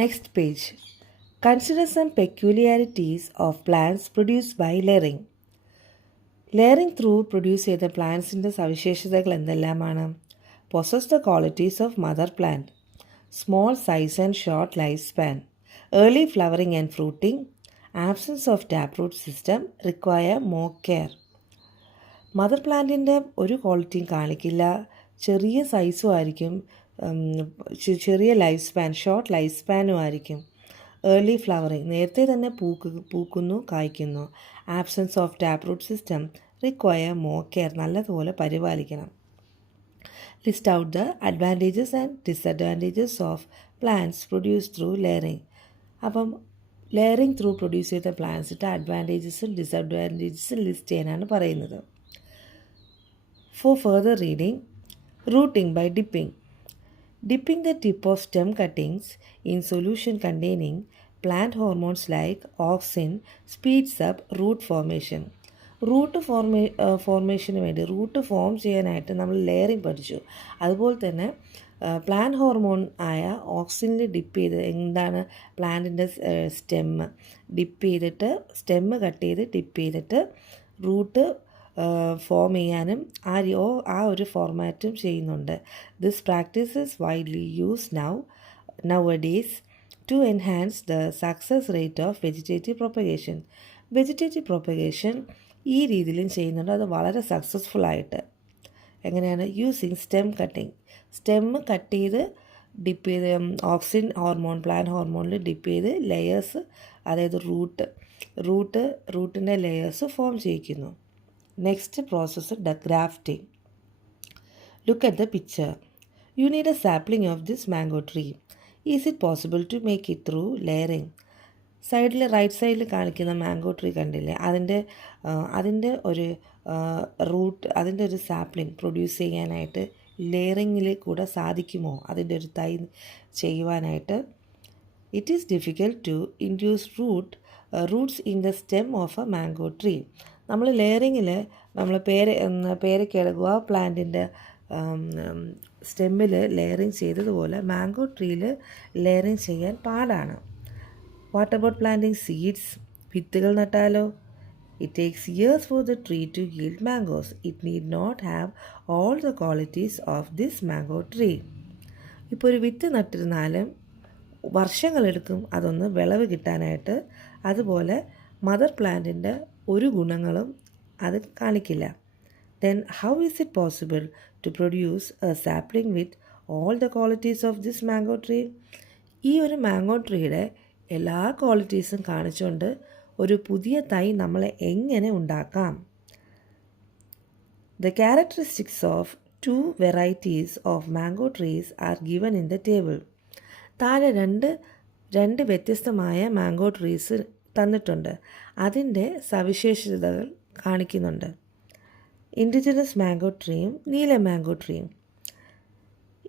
Next page. Consider some peculiarities of plants produced by layering. Layering through produce ചെയ്ത പ്ലാന്റ്സിൻ്റെ സവിശേഷതകൾ എന്തെല്ലാമാണ്? Possess the qualities of mother plant, small size and short life span, early flowering and fruiting, absence of tap root system, require more care. Mother പ്ലാന്റിൻ്റെ ഒരു ക്വാളിറ്റിയും കാണിക്കില്ല, ചെറിയ സൈസും ആയിരിക്കും, ചെറിയ ലൈഫ് സ്പാൻ, ഷോർട്ട് ലൈഫ് സ്പാനും ആയിരിക്കും. ഏർലി ഫ്ലവറിങ്, നേരത്തെ തന്നെ പൂക്കുന്നു കായ്ക്കുന്നു. Absence of tap root system, require more care, നല്ലതുപോലെ പരിപാലിക്കണം. List out the advantages and disadvantages of plants produce through layering. അപ്പം ലെയറിങ് ത്രൂ പ്രൊഡ്യൂസ് ചെയ്ത പ്ലാന്റ്സിൻ്റെ അഡ്വാൻറ്റേജസും ഡിസഡ്വാൻറ്റേജസും ലിസ്റ്റ് ചെയ്യാനാണ് പറയുന്നത്. For further reading, rooting by dipping. Dipping the tip of stem cuttings in solution containing plant hormones like auxin speeds up root formation. ഫോർമേഷന് വേണ്ടി root form ചെയ്യാനായിട്ട് നമ്മൾ ലെയറിങ് പഠിച്ചു. അതുപോലെ തന്നെ പ്ലാന്റ് ഹോർമോൺ ആയ ഓക്സിനിൽ ഡിപ്പ് ചെയ്ത്, എന്താണ് പ്ലാന്റിൻ്റെ ഡിപ്പ് ചെയ്തിട്ട് സ്റ്റെമ്മ് കട്ട് ചെയ്ത് ഡിപ്പ് ചെയ്തിട്ട് റൂട്ട് ഫോം ചെയ്യാനും ആ ഒരു ഫോർമാറ്റും ചെയ്യുന്നുണ്ട്. This practice is widely used nowadays to enhance the success rate of vegetative propagation. Vegetative propagation ഈ രീതിയിലും ചെയ്യുന്നുണ്ട്, അത് വളരെ സക്സസ്ഫുള്ളായിട്ട്. എങ്ങനെയാണ്? Using stem cutting. Stem cut ചെയ്ത് ഡിപ്പ് ചെയ്ത് ഓക്സിൻ ഹോർമോൺ, പ്ലാന്റ് ഹോർമോണിൽ ഡിപ്പ് ചെയ്ത് ലെയേഴ്സ്, അതായത് റൂട്ടിൻ്റെ ലെയേഴ്സ് ഫോം ചെയ്യിക്കുന്നു. Next process is grafting. Look at the picture. You need a sapling of this mango tree. Is it possible to make it through layering? സൈഡിൽ right സൈഡിൽ കാണിക്കുന്ന mango tree കണ്ടില്ലേ, അതിൻ്റെ ഒരു അതിൻ്റെ ഒരു സാപ്ലിംഗ് പ്രൊഡ്യൂസ് ചെയ്യാനായിട്ട് ലെയറിങ്ങിൽ കൂടെ സാധിക്കുമോ അതിൻ്റെ ഒരു തൈ ചെയ്യുവാനായിട്ട്? It is difficult to induce roots in the stem of a mango tree. നമ്മൾ ലെയറിങ്ങിൽ നമ്മൾ പേരയ്ക്കെടുക്കുക പ്ലാന്റിൻ്റെ സ്റ്റെമ്മിൽ ലെയറിങ് ചെയ്തതുപോലെ മാംഗോ ട്രീയിൽ ലെയറിങ് ചെയ്യാൻ പാടാണ്. What about planting seeds? വിത്തുകൾ നട്ടാലോ? It takes years for the tree to yield mangoes. It need not have all the qualities of this mango tree. ഇപ്പോൾ ഒരു വിത്ത് നട്ടിരുന്നാലും വർഷങ്ങളെടുക്കും അതൊന്ന് വിളവ് കിട്ടാനായിട്ട്. അതുപോലെ മദർ പ്ലാന്റിൻ്റെ ഒരു ഗുണങ്ങളും അത് കാണിക്കില്ല. Then how is it possible to produce a sapling with all the qualities of this mango tree? ഈ ഒരു മാംഗോ ട്രീയുടെ എല്ലാ ക്വാളിറ്റീസും കാണിച്ചുകൊണ്ട് ഒരു പുതിയ തൈ നമ്മളെ എങ്ങനെ ഉണ്ടാക്കാം? The characteristics of 2 varieties of mango trees are given in the table. താഴെ രണ്ട് വ്യത്യസ്തമായ മാംഗോ ട്രീസ് തന്നിട്ടുണ്ട്, അതിൻ്റെ സവിശേഷതകൾ കാണിക്കുന്നുണ്ട്. ഇൻഡിജിനസ് മാംഗോ ട്രീയും നീല മാംഗോ ട്രീയും.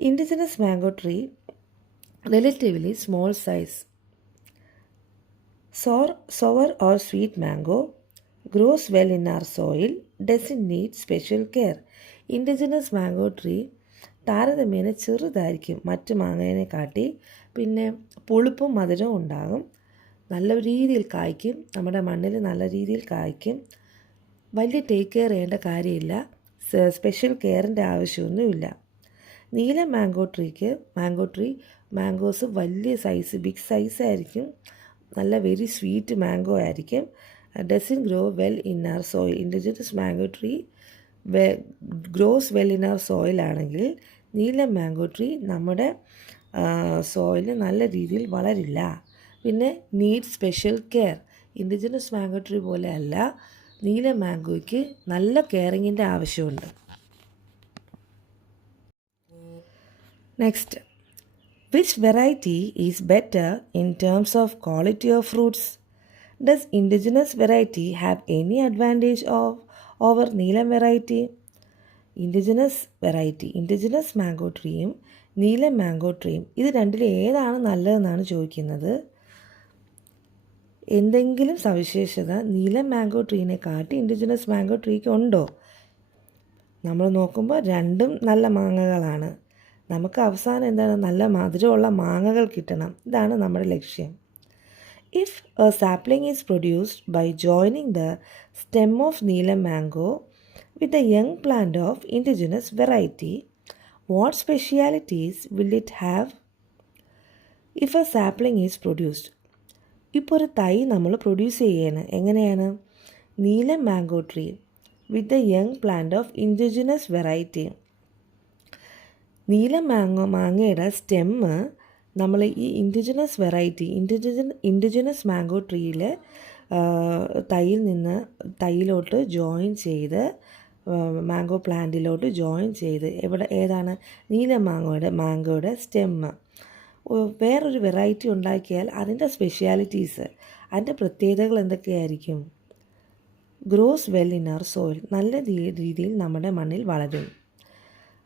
Indigenous mango tree relatively small size. sour or sweet mango grows well in our soil, doesn't need special care. Indigenous mango tree താരതമ്യേന ചെറുതായിരിക്കും മറ്റ് മാങ്ങയെ കാട്ടി, പിന്നെ പുളിപ്പും മധുരവും ഉണ്ടാകും, നല്ല രീതിയിൽ കായ്ക്കും, നമ്മുടെ മണ്ണിൽ നല്ല രീതിയിൽ കായ്ക്കും. വലിയ ടേക്ക് കെയർ ചെയ്യേണ്ട കാര്യമില്ല, സ്പെഷ്യൽ കെയറിൻ്റെ ആവശ്യമൊന്നുമില്ല. നീല മാംഗോ ട്രീ മാംഗോസ് വലിയ സൈസ്, ബിഗ് സൈസായിരിക്കും, നല്ല വെരി സ്വീറ്റ് മാംഗോ ആയിരിക്കും. Doesn't grow well in our soil. Indigenous mango tree grows well in our soil ആണെങ്കിൽ നീല മാംഗോ ട്രീ നമ്മുടെ സോയിലിൽ നല്ല രീതിയിൽ വളരില്ല. പിന്നെ need special care. Indigenous mango tree പോലെ അല്ല, നീല മാംഗോയ്ക്ക് നല്ല കെയറിങ്ങിൻ്റെ ആവശ്യമുണ്ട്. Next, which variety is better in terms of quality of fruits? Does indigenous variety have any advantage over Neelam variety? Indigenous mango ട്രീയും നീല മാംഗോ ട്രീയും ഇത് രണ്ടിൽ ഏതാണ് നല്ലതെന്നാണ് ചോദിക്കുന്നത്. എന്തെങ്കിലും സവിശേഷത നീലം മാംഗോ ട്രീനെ കാട്ടി ഇൻഡിജിനസ് മാംഗോ ട്രീക്ക് ഉണ്ടോ? നമ്മൾ നോക്കുമ്പോൾ രണ്ടും നല്ല മാങ്ങകളാണ്. നമുക്ക് അവസാനം എന്താണ്, നല്ല മധുരമുള്ള മാങ്ങകൾ കിട്ടണം. ഇതാണ് നമ്മുടെ ലക്ഷ്യം. If a sapling is produced by joining the stem of Neelam mango with a young plant of indigenous variety, what specialities will it have? If a sapling is produced, ഇപ്പോൾ ഒരു തൈ നമ്മൾ പ്രൊഡ്യൂസ് ചെയ്യാണ്. എങ്ങനെയാണ്? Neelam mango tree with a young plant of indigenous variety. Neelam മാങ്ങയുടെ stem നമ്മൾ ഈ indigenous variety indigenous mango ട്രീയിൽ തൈയിലോട്ട് ജോയിൻ ചെയ്ത് മാംഗോ പ്ലാന്റിലോട്ട് ജോയിൻ ചെയ്ത് ഏതാണ് നീലം മാംഗോയുടെ സ്റ്റെമ്മ് വേറൊരു വെറൈറ്റി ഉണ്ടാക്കിയാൽ അതിൻ്റെ സ്പെഷ്യാലിറ്റീസ്, അതിൻ്റെ പ്രത്യേകതകൾ എന്തൊക്കെയായിരിക്കും? Grows well in our soil, നല്ല രീതിയിൽ നമ്മുടെ മണ്ണിൽ വളരും.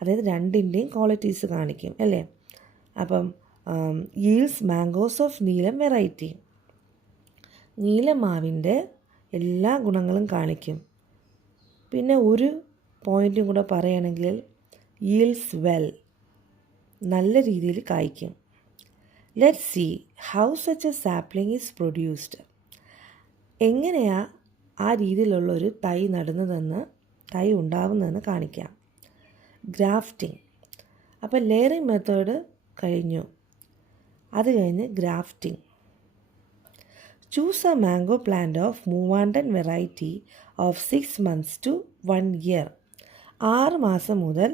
അതായത് രണ്ടിൻ്റെയും ക്വാളിറ്റീസ് കാണിക്കും അല്ലേ. അപ്പം yields mangoes of Neelam variety, നീലമാവിൻ്റെ എല്ലാ ഗുണങ്ങളും കാണിക്കും. പിന്നെ ഒരു പോയിൻറ്റും കൂടെ പറയുകയാണെങ്കിൽ ഈൽസ് വെൽ, നല്ല രീതിയിൽ കായ്ക്കും. Let's see how such a sapling is produced. എങ്ങനെയാണ് ആ രീതിയിലുള്ളൊരു തൈ ഉണ്ടാവുന്നതെന്ന് കാണിക്കാം. ഗ്രാഫ്റ്റിംഗ്. അപ്പോൾ ലെയറിംഗ് മെത്തേഡ് കഴിഞ്ഞു, അത് കഴിഞ്ഞ് grafting. Choose a mango plant of Moovandan variety of 6 months to 1 year. 6 മാസം മുതൽ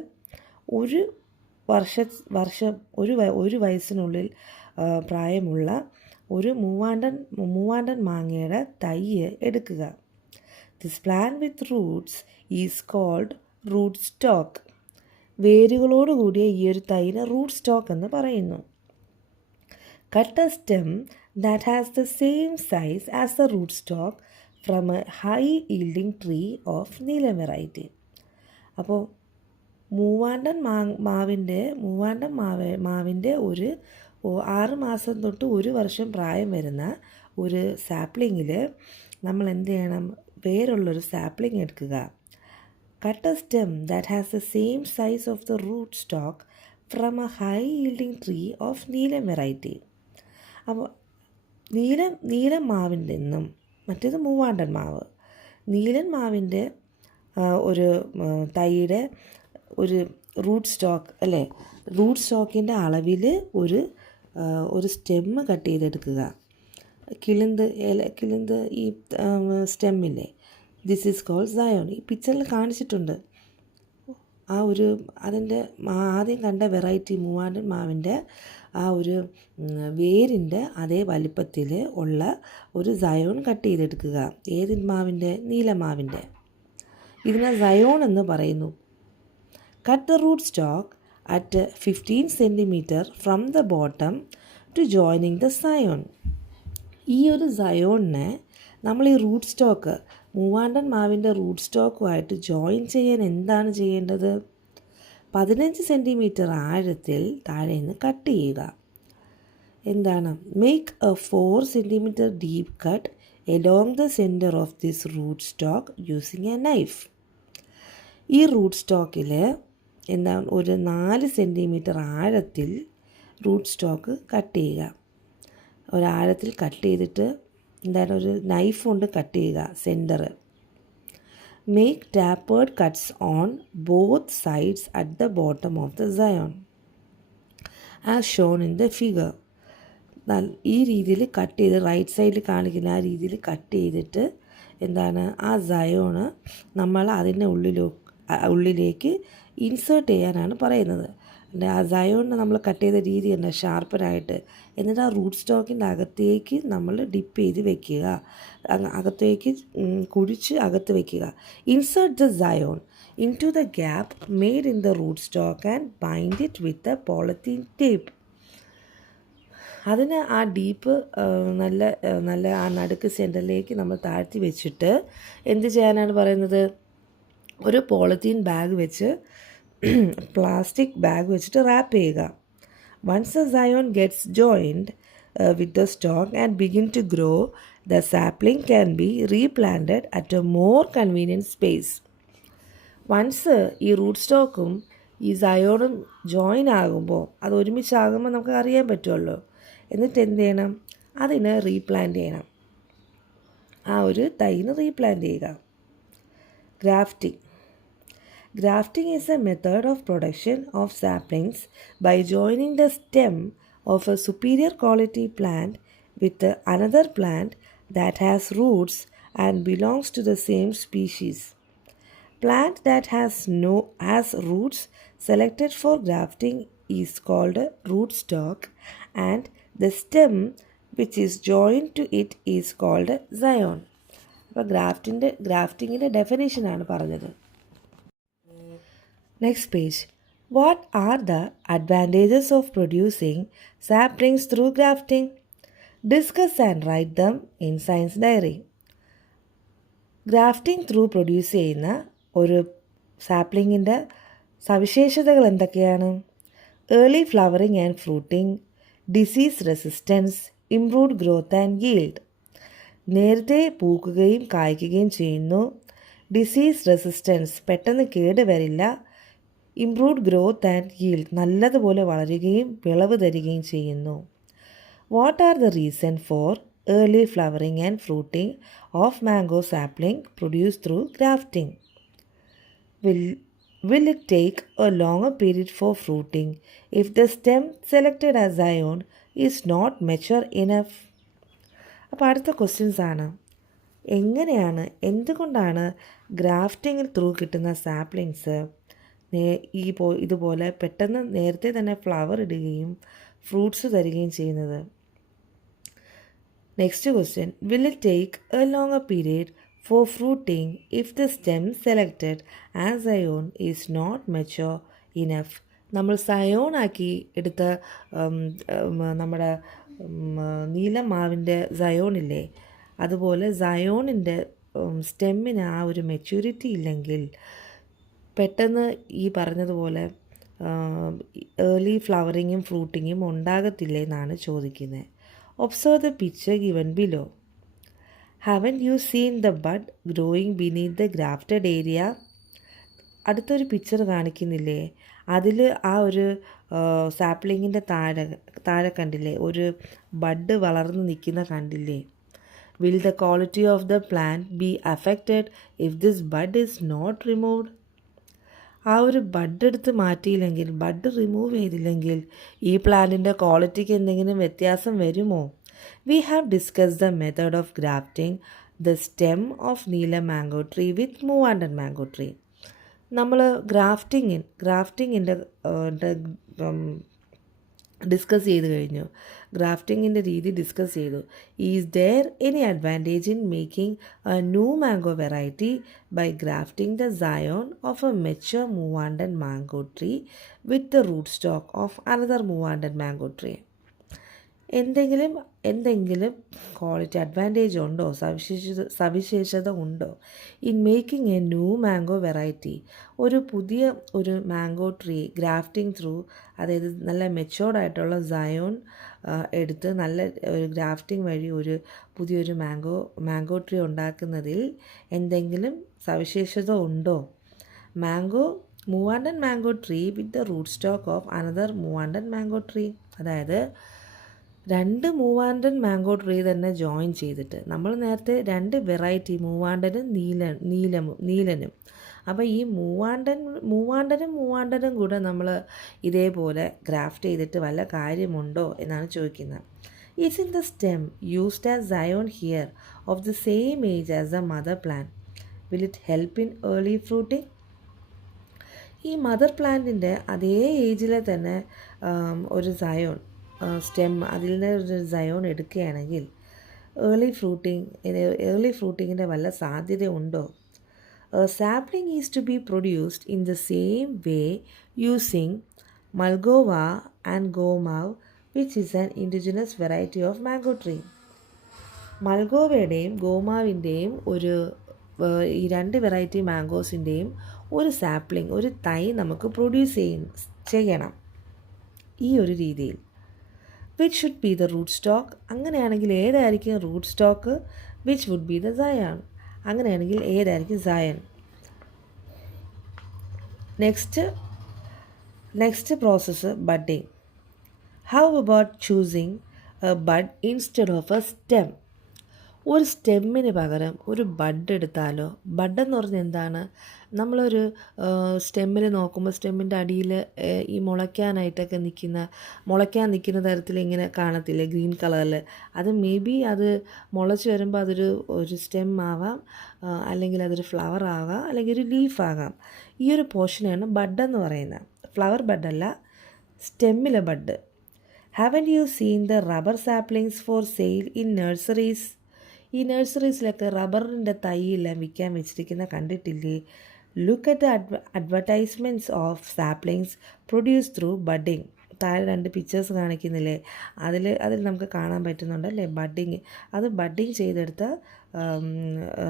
ഒരു വയസ്സിനുള്ളിൽ പ്രായമുള്ള ഒരു മൂവാണ്ടൻ മാങ്ങയുടെ തൈ എടുക്കുക. This plant with roots is called root stock. വേരുകളോട് കൂടിയ ഈ ഒരു തൈന് റൂട്ട് സ്റ്റോക്ക് എന്ന് പറയുന്നു. Cut a stem that has the same size as the rootstock from a high yielding tree of Neelam variety. അപ്പോൾ മൂവാണ്ടൻ മാവിൻ്റെ ഒരു 6 മാസം തൊട്ട് 1 വർഷം പ്രായം വരുന്ന ഒരു സാപ്ലിങ്ങിൽ നമ്മൾ എന്ത് ചെയ്യണം? വേറുള്ളൊരു സാപ്ലിംഗ് എടുക്കുക. Cut a stem that has the same size of the root stock from a high yielding tree of Neelam variety. അപ്പോൾ നീലം മാവിൻ്റെ നിന്നും, മറ്റേത് മൂവാണ്ടൻ മാവ്, നീലൻ മാവിൻ്റെ ഒരു തൈയുടെ ഒരു റൂട്ട് സ്റ്റോക്ക് അല്ലേ, റൂട്ട് സ്റ്റോക്കിൻ്റെ അളവിൽ ഒരു സ്റ്റെമ്മ് കട്ട് ചെയ്തെടുക്കുക. കിളിന്ത് ഈ സ്റ്റെമ്മില്ലേ, ദിസ് ഈസ് കോൾഡ് സയോൺ. ഈ പിക്ചറിൽ കാണിച്ചിട്ടുണ്ട്. അതിൻ്റെ ആദ്യം കണ്ട വെറൈറ്റി മൂവാണ്ടൻ മാവിൻ്റെ ആ ഒരു വേരിൻ്റെ അതേ വലിപ്പത്തിൽ ഉള്ള ഒരു സയോൺ കട്ട് ചെയ്തെടുക്കുക. ഏത് മാവിൻ്റെ? നീലമാവിൻ്റെ. ഇതിനെ സയോൺ എന്ന് പറയുന്നു. Cut the root stock at 15 centimeter from the bottom to joining the scion. ഈ ഒരു സയോണിനെ നമ്മൾ ഈ റൂട്ട് സ്റ്റോക്ക്, മൂവാണ്ടൻ മാവിൻ്റെ റൂട്ട് സ്റ്റോക്കുമായിട്ട് ജോയിൻ ചെയ്യാൻ എന്താണ് ചെയ്യേണ്ടത്? 15 centimeter ആഴത്തിൽ താഴെ നിന്ന് കട്ട് ചെയ്യുക. എന്താണ്? Make a 4 centimeter deep cut along the centre of this root stock using a knife. ഈ റൂട്ട് സ്റ്റോക്കിൽ എന്താണ് ഒരു 4 centimeter ആഴത്തിൽ റൂട്ട് സ്റ്റോക്ക് കട്ട് ചെയ്യുക. ഒരാഴത്തിൽ കട്ട് ചെയ്തിട്ട് എന്താണ് ഒരു നൈഫ് കൊണ്ട് കട്ട് ചെയ്യുക centre. Make tapered cuts on both sides at the bottom of the scion as shown in the figure. ഈ രീതിയിൽ കട്ട് ചെയ്ത് റൈറ്റ് സൈഡിൽ കാണിക്കുന്ന ആ രീതിയിൽ കട്ട് ചെയ്തിട്ട് എന്താണ് ആ സയോണ് നമ്മൾ അതിൻ്റെ ഉള്ളിലേക്ക് ഇൻസേർട്ട് ചെയ്യാനാണ് പറയുന്നത്. ആ സയോണിനെ നമ്മൾ കട്ട് ചെയ്ത രീതി ഉണ്ട്, ഷാർപ്പനായിട്ട്. എന്നിട്ട് ആ റൂട്ട് സ്റ്റോക്കിൻ്റെ അകത്തേക്ക് നമ്മൾ ഡിപ്പ് ചെയ്ത് വെക്കുക, അകത്തേക്ക് കുഴിച്ച് അകത്ത് വെക്കുക. Insert the scion into the gap made in the root stock and bind it with a polythene tape. അതിന് ആ ഡീപ്പ് നല്ല ആ നടുക്ക് സെൻറ്ററിലേക്ക് നമ്മൾ താഴ്ത്തി വെച്ചിട്ട് എന്ത് ചെയ്യാനാണ് പറയുന്നത്? ഒരു പോളിത്തീൻ ബാഗ് വെച്ച്, പ്ലാസ്റ്റിക് ബാഗ് വെച്ചിട്ട് റാപ്പ് ചെയ്യുക. Once the scion gets joined with the stock and begin to grow, the sapling can be replanted at a more convenient space. Once ഈ റൂട്ട് സ്റ്റോക്കും ഈ സയോണും ജോയിൻ ആകുമ്പോൾ അത് ഒരുമിച്ചാകുമ്പോൾ നമുക്ക് അറിയാൻ പറ്റുമല്ലോ. എന്നിട്ട് എന്ത് ചെയ്യണം? അതിനെ റീപ്ലാന്റ് ചെയ്യണം. ആ ഒരു തൈന് റീപ്ലാന്റ് ചെയ്യുക. Grafting. Grafting is a method of production of saplings by joining the stem of a superior quality plant with another plant that has roots and belongs to the same species. Plant that has roots selected for grafting is called rootstock, and the stem which is joined to it is called scion. അപ്പോൾ ഗ്രാഫ്റ്റിങ്ങിൻ്റെ ഡെഫിനേഷനാണ് പറഞ്ഞത്. Next page. What are the advantages of producing saplings through grafting? Discuss and write them in Science Diary. Grafting through produce ചെയ്യുന്ന ഒരു സാപ്ലിങ്ങിൻ്റെ സവിശേഷതകൾ എന്തൊക്കെയാണ്? Early flowering and fruiting, disease resistance, improved growth and yield. നേരത്തെ പൂക്കുകയും കായ്ക്കുകയും ചെയ്യുന്നു. Disease resistance, പെട്ടെന്ന് കേടുവരില്ല. Improved growth and yield, നല്ലതുപോലെ വളരുകയും വിളവ് തരികയും ചെയ്യുന്നു. What are the reason for early flowering and fruiting of mango sapling produce through grafting? Will it take a longer period for fruiting if the stem selected as scion is not mature enough? അപ്പോൾ അടുത്ത questions ആണ്, എന്തുകൊണ്ടാണ് grafting through കിട്ടുന്ന saplings ഇതുപോലെ പെട്ടെന്ന് നേരത്തെ തന്നെ flower ഇടുകയും ഫ്രൂട്ട്സ് തരികയും ചെയ്യുന്നത്? Next question, will it take a longer period for fruiting if the stem selected as scion is not mature enough? നമ്മൾ സയോണാക്കി എടുത്ത നമ്മുടെ നീലമാവിൻ്റെ സയോണില്ലേ, അതുപോലെ സയോണിൻ്റെ സ്റ്റെമ്മിന് ആ ഒരു മെച്യൂരിറ്റി ഇല്ലെങ്കിൽ പെട്ടെന്ന് ഈ പറഞ്ഞതുപോലെ ഏർലി ഫ്ലവറിങ്ങും ഫ്രൂട്ടിങ്ങും ഉണ്ടാകത്തില്ലേ എന്നാണ് ചോദിക്കുന്നത്. Observe the picture given below. Haven't you seen the bud growing beneath the grafted area? അടുത്തൊരു പിക്ചർ കാണിക്കുന്നില്ലേ, അതിൽ ആ ഒരു സാപ്ലിങ്ങിൻ്റെ താഴെ കണ്ടില്ലേ ഒരു ബഡ് വളർന്ന് നിൽക്കുന്ന കണ്ടില്ലേ? Will the quality of the plant be affected if this bud is not removed? ആ ഒരു ബഡ് എടുത്ത് മാറ്റിയില്ലെങ്കിൽ, ബഡ് റിമൂവ് ചെയ്തില്ലെങ്കിൽ ഈ പ്ലാന്റിൻ്റെ ക്വാളിറ്റിക്ക് എന്തെങ്കിലും വ്യത്യാസം വരുമോ? We have discussed the method of grafting the stem of Neela mango tree with Moovandan mango tree. നമ്മൾ ഗ്രാഫ്റ്റിങ്ങിൻ്റെ ഡിസ്കസ് ചെയ്ത് കഴിഞ്ഞു. ഗ്രാഫ്റ്റിങ്ങിൻ്റെ രീതി ഡിസ്കസ് ചെയ്തു. Is there any advantage in making a new mango variety by grafting the scion of a mature Moovandan mango tree with the root stock of another Moovandan mango tree? എന്തെങ്കിലും quality advantage ഉണ്ടോ, സവിശേഷത ഉണ്ടോ in making a new mango variety? പുതിയ ഒരു mango tree grafting through, അതായത് നല്ല മെച്യൂർഡായിട്ടുള്ള Zion എടുത്ത് നല്ല ഒരു ഗ്രാഫ്റ്റിംഗ് വഴി പുതിയൊരു മാംഗോ ട്രീ ഉണ്ടാക്കുന്നതിൽ എന്തെങ്കിലും സവിശേഷത ഉണ്ടോ? Moovandan mango tree with the root stock of another Moovandan mango tree, അതായത് 2 മൂവാണ്ടൻ മാംഗോ ട്രീ തന്നെ ജോയിൻ ചെയ്തിട്ട്, നമ്മൾ നേരത്തെ 2 വെറൈറ്റി മൂവാണ്ടനും നീലനും, അപ്പോൾ ഈ മൂവാണ്ടനും കൂടെ നമ്മൾ ഇതേപോലെ ഗ്രാഫ്റ്റ് ചെയ്തിട്ട് വല്ല കാര്യമുണ്ടോ എന്നാണ് ചോദിക്കുന്നത്. Is in the stem used as Zion here of the same age as the mother plant? Will it help in early fruiting? ഈ മദർ പ്ലാന്റിൻ്റെ അതേ ഏജിലെ തന്നെ ഒരു സയോൺ സ്റ്റെം, അതിൽ നിന്ന് ഒരു സയോൺ എടുക്കുകയാണെങ്കിൽ ഏർലി ഫ്രൂട്ടിങ്ങിൻ്റെ വല്ല സാധ്യതയുണ്ടോ? Sapling is to be produced in the same way using Malgova and Gomav, which is an indigenous variety of mango tree. മൽഗോവയുടെയും ഗോമാവിൻ്റെയും ഈ 2 വെറൈറ്റി മാംഗോസിൻ്റെയും ഒരു സാപ്ലിംഗ്, ഒരു തൈ നമുക്ക് പ്രൊഡ്യൂസ് ചെയ്യണം ഈ ഒരു രീതിയിൽ. Which should be the root stock? അങ്ങനെയാണെങ്കിൽ ഏതായിരിക്കും root stock? Which would be the scion? അങ്ങനെയാണെങ്കിൽ ഏതായിരിക്കും scion? Next, next process budding. How about choosing a bud instead of a stem? ഒരു സ്റ്റെമ്മിന് പകരം ഒരു ബഡ് എടുത്താലോ? ബഡ് എന്ന് പറഞ്ഞാൽ എന്താണ്? നമ്മളൊരു സ്റ്റെമ്മിൽ നോക്കുമ്പോൾ സ്റ്റെമ്മിൻ്റെ അടിയിൽ ഈ മുളയ്ക്കാൻ നിൽക്കുന്ന തരത്തിൽ ഇങ്ങനെ കാണത്തില്ലേ, ഗ്രീൻ കളറിൽ? അത് മേ ബി അത് മുളച്ച് വരുമ്പോൾ ഒരു സ്റ്റെം ആവാം, അല്ലെങ്കിൽ അതൊരു ഫ്ലവർ ആകാം, അല്ലെങ്കിൽ ഒരു ലീഫ് ആകാം. ഈ ഒരു പോർഷനാണ് ബഡ് എന്ന് പറയുന്നത്. ഫ്ലവർ ബഡല്ല, സ്റ്റെമ്മിലെ bud. Haven't you seen the rubber saplings for sale in nurseries? ഈ നഴ്സറീസിലൊക്കെ റബ്ബറിൻ്റെ തൈയെല്ലാം വിൽക്കാൻ വെച്ചിരിക്കുന്ന കണ്ടിട്ടില്ലേ? Look at the advertisements of saplings produce through budding. താഴെ 2 പിക്ചേഴ്സ് കാണിക്കുന്നില്ലേ? അതിൽ നമുക്ക് കാണാൻ പറ്റുന്നുണ്ടല്ലേ ബഡ്ഡിങ്. അത് ബഡ്ഡിങ് ചെയ്തെടുത്ത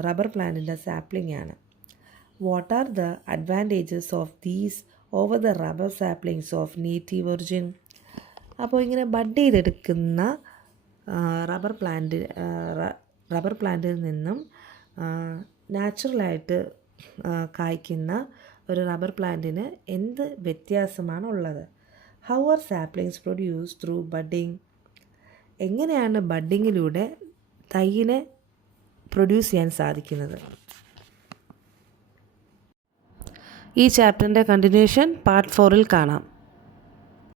റബ്ബർ പ്ലാന്റിൻ്റെ സാപ്ലിംഗ് ആണ്. What are the advantages of these over the rubber saplings of native origin? അപ്പോൾ ഇങ്ങനെ ബഡ് ചെയ്തെടുക്കുന്ന റബ്ബർ പ്ലാന്റിൽ നിന്നും നാച്ചുറലായിട്ട് കായ്ക്കുന്ന ഒരു റബ്ബർ പ്ലാന്റിന് എന്ത് വ്യത്യാസമാണ് ഉള്ളത്? How are saplings produce through budding? എങ്ങനെയാണ് ബഡ്ഡിങ്ങിലൂടെ തൈയിനെ പ്രൊഡ്യൂസ് ചെയ്യാൻ സാധിക്കുന്നത്? ഈ ചാപ്റ്ററിൻ്റെ കണ്ടിന്യൂഷൻ പാർട്ട് 4-ൽ കാണാം.